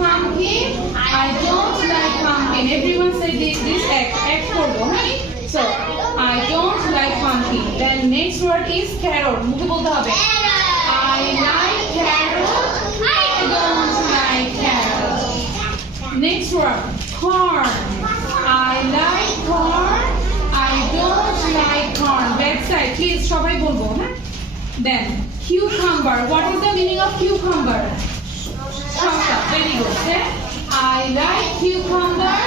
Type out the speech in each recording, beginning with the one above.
pumpkin. I don't like pumpkin. Everyone say this act করবো, হ্যাঁ? So, I don't like pumpkin. Then next word is carrot. মুখে বলতে হবে। I like carrot. I don't like carrot. Next word, corn. I like corn. I don't like corn. Backside, please, সবাই বলবো, হ্যাঁ? Then, cucumber. What is the meaning of cucumber? Shasta, very good. Okay? I like cucumber.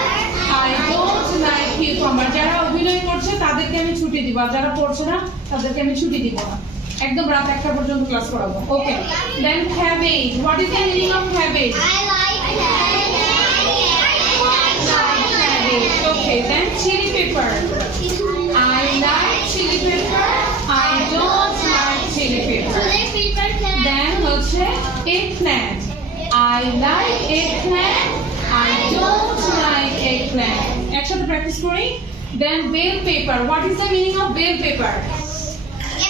I don't like cucumber. যারা অভিনয় করছে তাদেরকে আমি ছুটি দিব, আর যারা পড়ছে না তাদেরকে আমি ছুটি দিব না। একদম রাত 1টা পর্যন্ত ক্লাস করাবো। ওকে। Then cabbage. What is the meaning of cabbage? I like Cabbage. Okay. Then chili pepper. I like chili pepper. I don't like chili pepper. Then হচ্ছে eggplant. I like eggplant. I don't like eggplant. একসাথে practice করি। Then bell pepper. What is the meaning of bell pepper?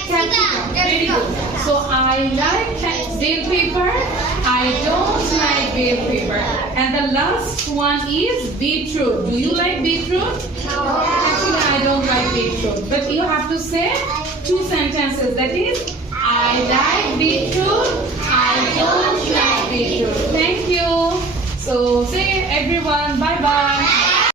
Capsicum. Very good. So I like bell pepper. I don't like bell pepper. And the last one is beetroot. Do you like beetroot? No. Actually, I don't like beetroot. But you have to say 2 sentences. That is, I like beetroot. I don't